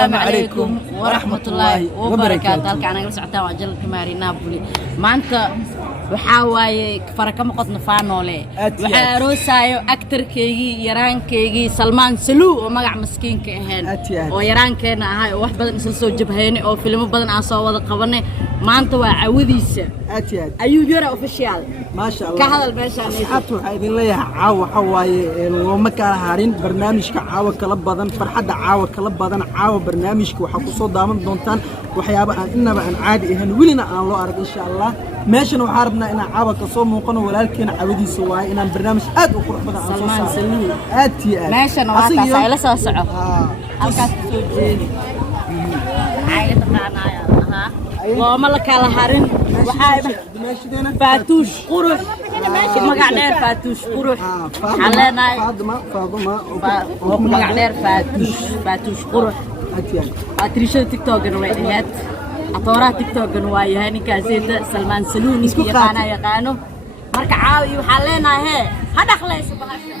السلام عليكم ورحمة الله وبركاته. halkaan naga socotaan waa jalka Maari Napoli maanta waxa waaye farakama qodna faanoole waxa aroosayo aktarkeygii yaraankeygii Salman Saluu oo magac maskiinka ahaan oo yaraankeena ahay wax badan isla soo jabhaynay oo filmo badan aan soo wada qabanay maanta waa caawadiisa ayuu yara official ما شاء الله ka hadal meeshaan asxaabtu waxay idin leeyahay caawa waxa waaye looma kala harin barnaamijka caawa kala badan farxadda caawa kala badan caawa barnaamijka waxa ku soo daaman doontaan waxyaabo aan inaba aan caadi ahayn welina aan loo arag insha Allah meeshana waxaan rabnaa inaan caawa ka soo muuqano walaalkeena caawadiisa waaye inaan barnaamij aad u qurux badan aan soo saaro aad tii aad meeshana waa taas ay la soo soco halkaas soo jeedi ay taqaanaya looma la kala harin waxaa فاتوش قروح مقع دير فاتوش قروح علينا مقع دير فاتوش قروح أتريشة تيك توك نوعيات أطورات تيك توك نوعي هاني كازيدة سلمان سلوني يقانا يقانو مركع عاوي وحالينا هي هذا خلاص بهاشا